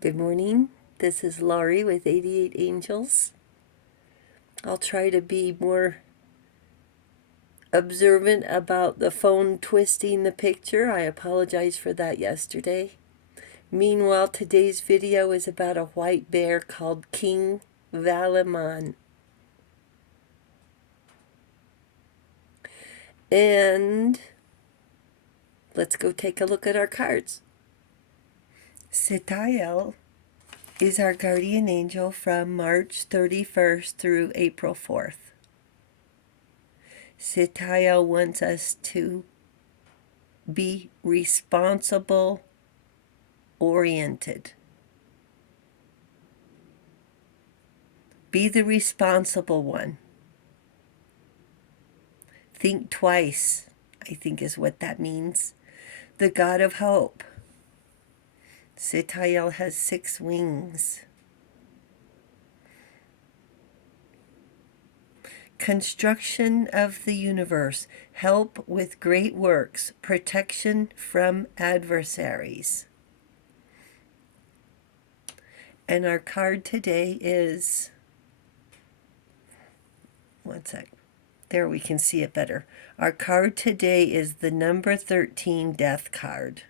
Good morning. This is Laurie with 88 Angels. I'll try to be more observant about the phone twisting the picture. I apologize for that yesterday. Meanwhile, today's video is about a white bear called King Valemon. And let's go take a look at our cards. Sitael is our guardian angel from March 31st through April 4th. Sitael wants us to be responsible oriented. Be the responsible one. Think twice, I think is what that means. The God of hope. Sitael has 6 wings. Construction of the universe, help with great works, protection from adversaries. And our card today is, one sec, there we can see it better. Our card today is the number 13 death card.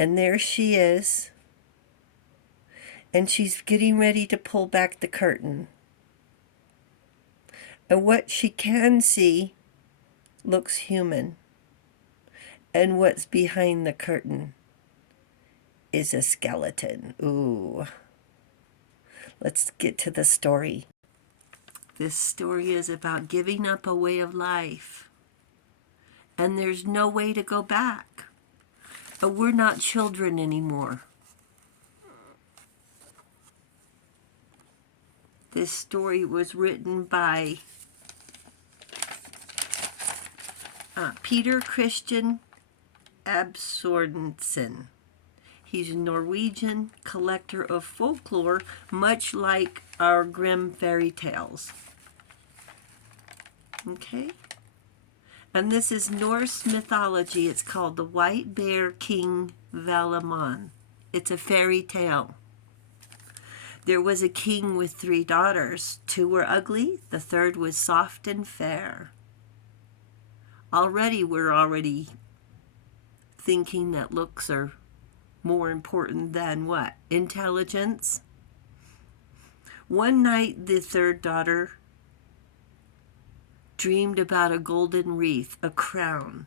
And there she is, and she's getting ready to pull back the curtain. And what she can see looks human. And what's behind the curtain is a skeleton. Ooh. Let's get to the story. This story is about giving up a way of life. And there's no way to go back. But we're not children anymore. This story was written by Peter Christian Absorensen. He's a Norwegian collector of folklore, much like our Grimm fairy tales. Okay? And this is Norse mythology. It's called The White Bear King Valemon. It's a fairy tale. There was a king with 3 daughters. 2 were ugly, the third was soft and fair. We're thinking that looks are more important than what? Intelligence. One night, the third daughter dreamed about a golden wreath, a crown,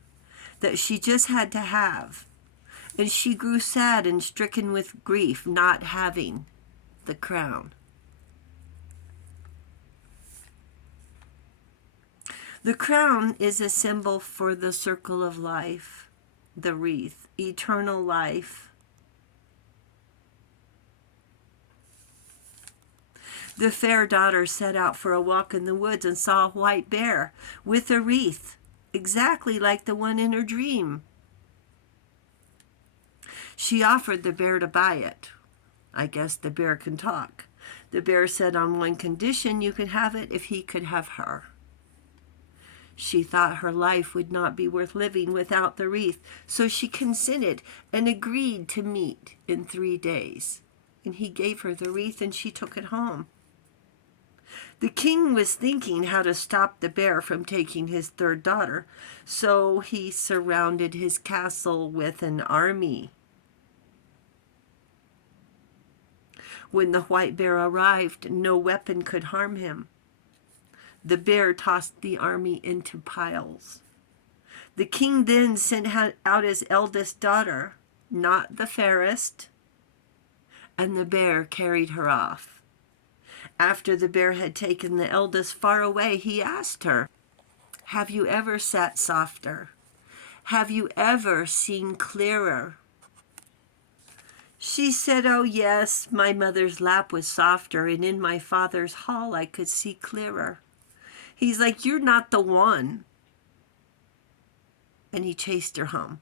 that she just had to have. And she grew sad and stricken with grief, not having the crown. The crown is a symbol for the circle of life, the wreath, eternal life. The fair daughter set out for a walk in the woods and saw a white bear with a wreath, exactly like the one in her dream. She offered the bear to buy it. I guess the bear can talk. The bear said on one condition you could have it if he could have her. She thought her life would not be worth living without the wreath, so she consented and agreed to meet in 3 days. And he gave her the wreath and she took it home. The king was thinking how to stop the bear from taking his third daughter, so he surrounded his castle with an army. When the white bear arrived, no weapon could harm him. The bear tossed the army into piles. The king then sent out his eldest daughter, not the fairest, and the bear carried her off. After the bear had taken the eldest far away, he asked her, "Have you ever sat softer? Have you ever seen clearer?" She said, "Oh yes, my mother's lap was softer, and in my father's hall I could see clearer." He's like, "You're not the one." And he chased her home.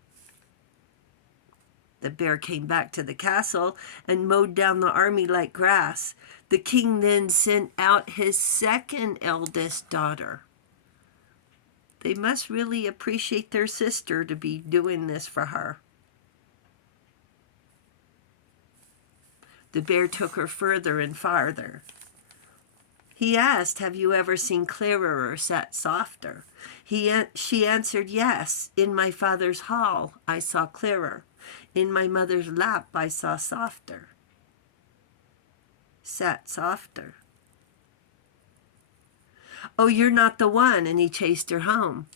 The bear came back to the castle and mowed down the army like grass. The king then sent out his second eldest daughter. They must really appreciate their sister to be doing this for her. The bear took her further and farther. He asked, "Have you ever seen clearer or sat softer?" She answered, "Yes. In my father's hall I saw clearer. In my mother's lap I saw softer." Sat softer. "Oh, you're not the one," and he chased her home.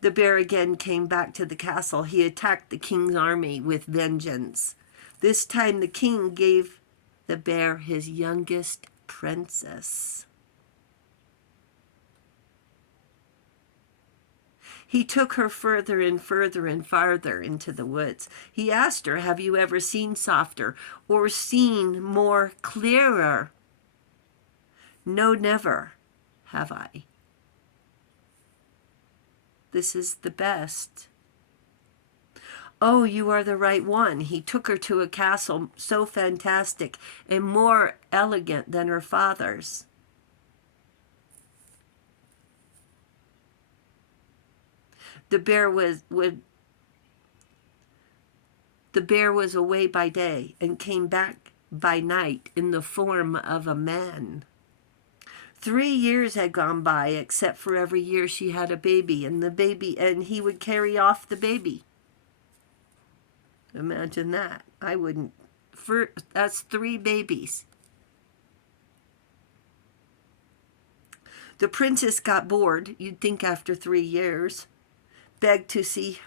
The bear again came back to the castle. He attacked the king's army with vengeance. This time the king gave the bear his youngest princess. He took her further and further and farther into the woods. He asked her, "Have you ever seen softer or seen more clearer?" "No, never have I. This is the best." "Oh, you are the right one." He took her to a castle so fantastic and more elegant than her father's. The bear was away by day and came back by night in the form of a man. 3 years had gone by, except for every year she had a baby, and he would carry off the baby. Imagine that. I wouldn't. That's 3 babies. The princess got bored, you'd think after 3 years, begged to see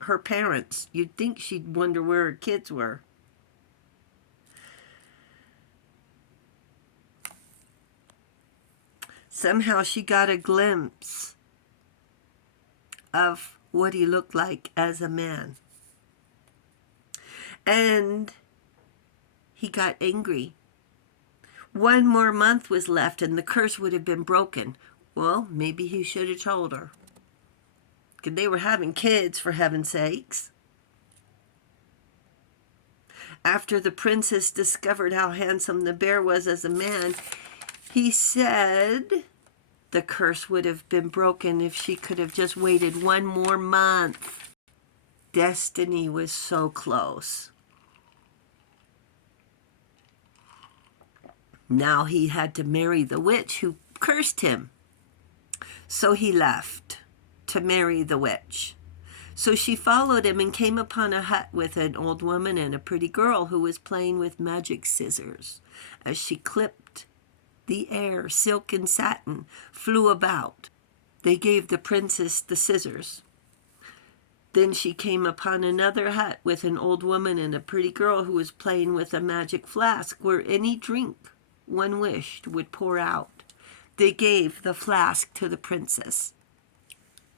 her parents. You'd think she'd wonder where her kids were. Somehow she got a glimpse of what he looked like as a man. And he got angry. 1 more month was left and the curse would have been broken. Well, maybe he should have told her. Because they were having kids, for heaven's sakes. After the princess discovered how handsome the bear was as a man, he said the curse would have been broken if she could have just waited 1 more month. Destiny was so close. Now he had to marry the witch who cursed him. So he left to marry the witch. So she followed him and came upon a hut with an old woman and a pretty girl who was playing with magic scissors. As she clipped the air, silk and satin flew about. They gave the princess the scissors. Then she came upon another hut with an old woman and a pretty girl who was playing with a magic flask where any drink one wished would pour out. They gave the flask to the princess.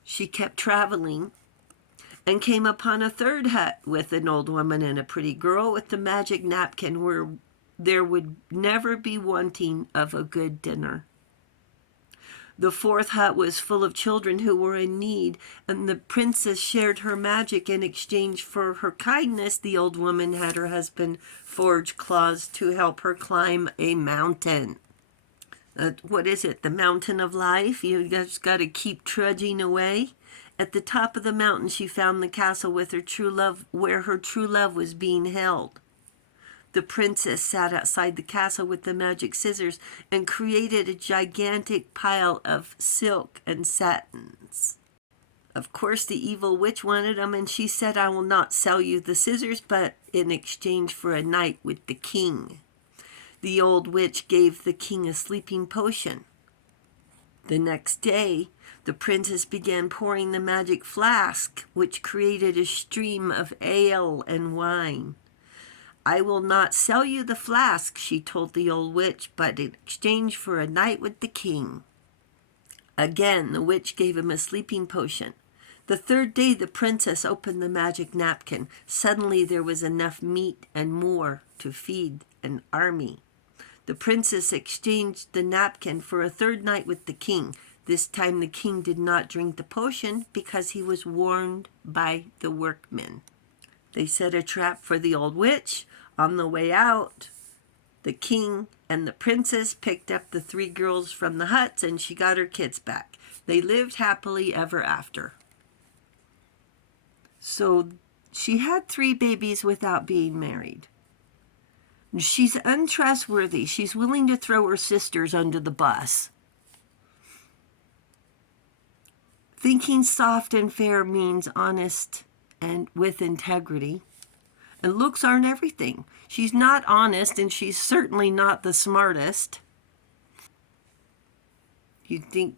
She kept traveling and came upon a third hut with an old woman and a pretty girl with the magic napkin where there would never be wanting of a good dinner. The fourth hut was full of children who were in need, and the princess shared her magic in exchange for her kindness. The old woman had her husband forge claws to help her climb a mountain. What is it? The mountain of life? You just got to keep trudging away. At the top of the mountain, she found the castle with her true love, where her true love was being held. The princess sat outside the castle with the magic scissors and created a gigantic pile of silk and satins. Of course, the evil witch wanted them, and she said, "I will not sell you the scissors, but in exchange for a night with the king." The old witch gave the king a sleeping potion. The next day, the princess began pouring the magic flask, which created a stream of ale and wine. "I will not sell you the flask," she told the old witch, "but in exchange for a night with the king." Again, the witch gave him a sleeping potion. The third day, the princess opened the magic napkin. Suddenly, there was enough meat and more to feed an army. The princess exchanged the napkin for a third night with the king. This time, the king did not drink the potion because he was warned by the workmen. They set a trap for the old witch. On the way out, the king and the princess picked up the 3 girls from the huts, and she got her kids back. They lived happily ever after. So she had 3 babies without being married. She's untrustworthy. She's willing to throw her sisters under the bus. Thinking soft and fair means honest and with integrity. And looks aren't everything. She's not honest, and she's certainly not the smartest. You'd think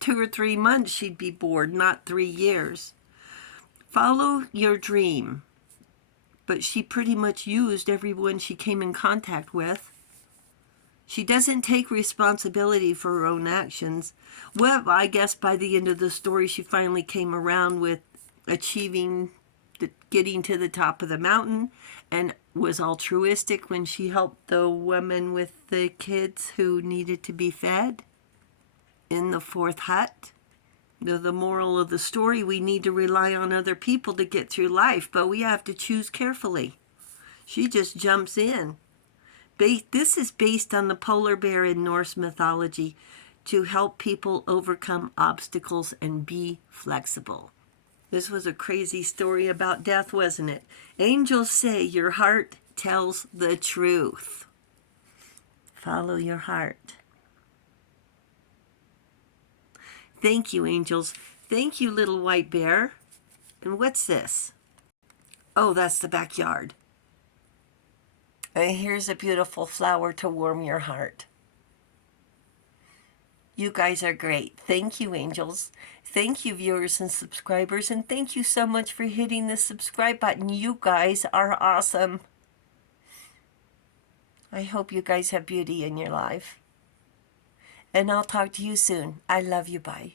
2 or 3 months she'd be bored, not 3 years. Follow your dream. But she pretty much used everyone she came in contact with. She doesn't take responsibility for her own actions. Well, I guess by the end of the story, she finally came around with getting to the top of the mountain, and was altruistic when she helped the woman with the kids who needed to be fed in the 4th hut. The moral of the story, we need to rely on other people to get through life, but we have to choose carefully. She just jumps in. This is based on the polar bear in Norse mythology to help people overcome obstacles and be flexible. This was a crazy story about death, wasn't it? Angels say your heart tells the truth. Follow your heart. Thank you, angels. Thank you, little white bear. And what's this? Oh, that's the backyard. And here's a beautiful flower to warm your heart. You guys are great. Thank you, angels. Thank you, viewers and subscribers. And thank you so much for hitting the subscribe button. You guys are awesome. I hope you guys have beauty in your life. And I'll talk to you soon. I love you. Bye.